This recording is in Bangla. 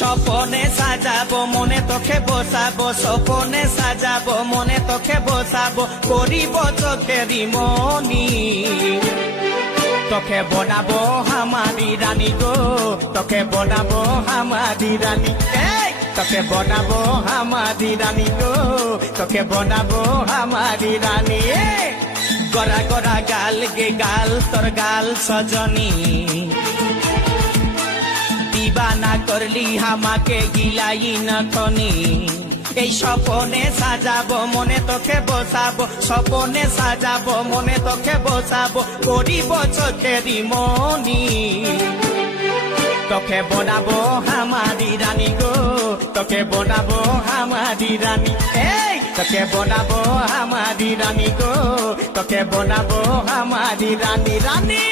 স্বপনে সাজাবো মনে তোকে বসাবো, স্বপনে সাজাবো মনে তোকে বসাবো, করিব চোখেরই মনি। তোকে বনাবো হামারি রানী গো, তোকে বনাবো হামারি রানী, তোকে বনাবো হামারি রানী গো, তোকে বনাবো হামারি রানী। গড়া গড়া গাল গে গাল তোর গাল সজনী, দিবানা করলি হামাকে গিলাই নখনি। এই স্বপনে সাজাবো মনে তোকে বসাবো, স্বপনে সাজাবো মনে তোকে বসাবো, করিব চোখেরই মনি। তোকে বনাবো হামারি রানী গো, তোকে বনাবো হামারি রানী, তোকে বনাবো হামারি রানী গো, তোকে বনাবো হামারি রানী রানী।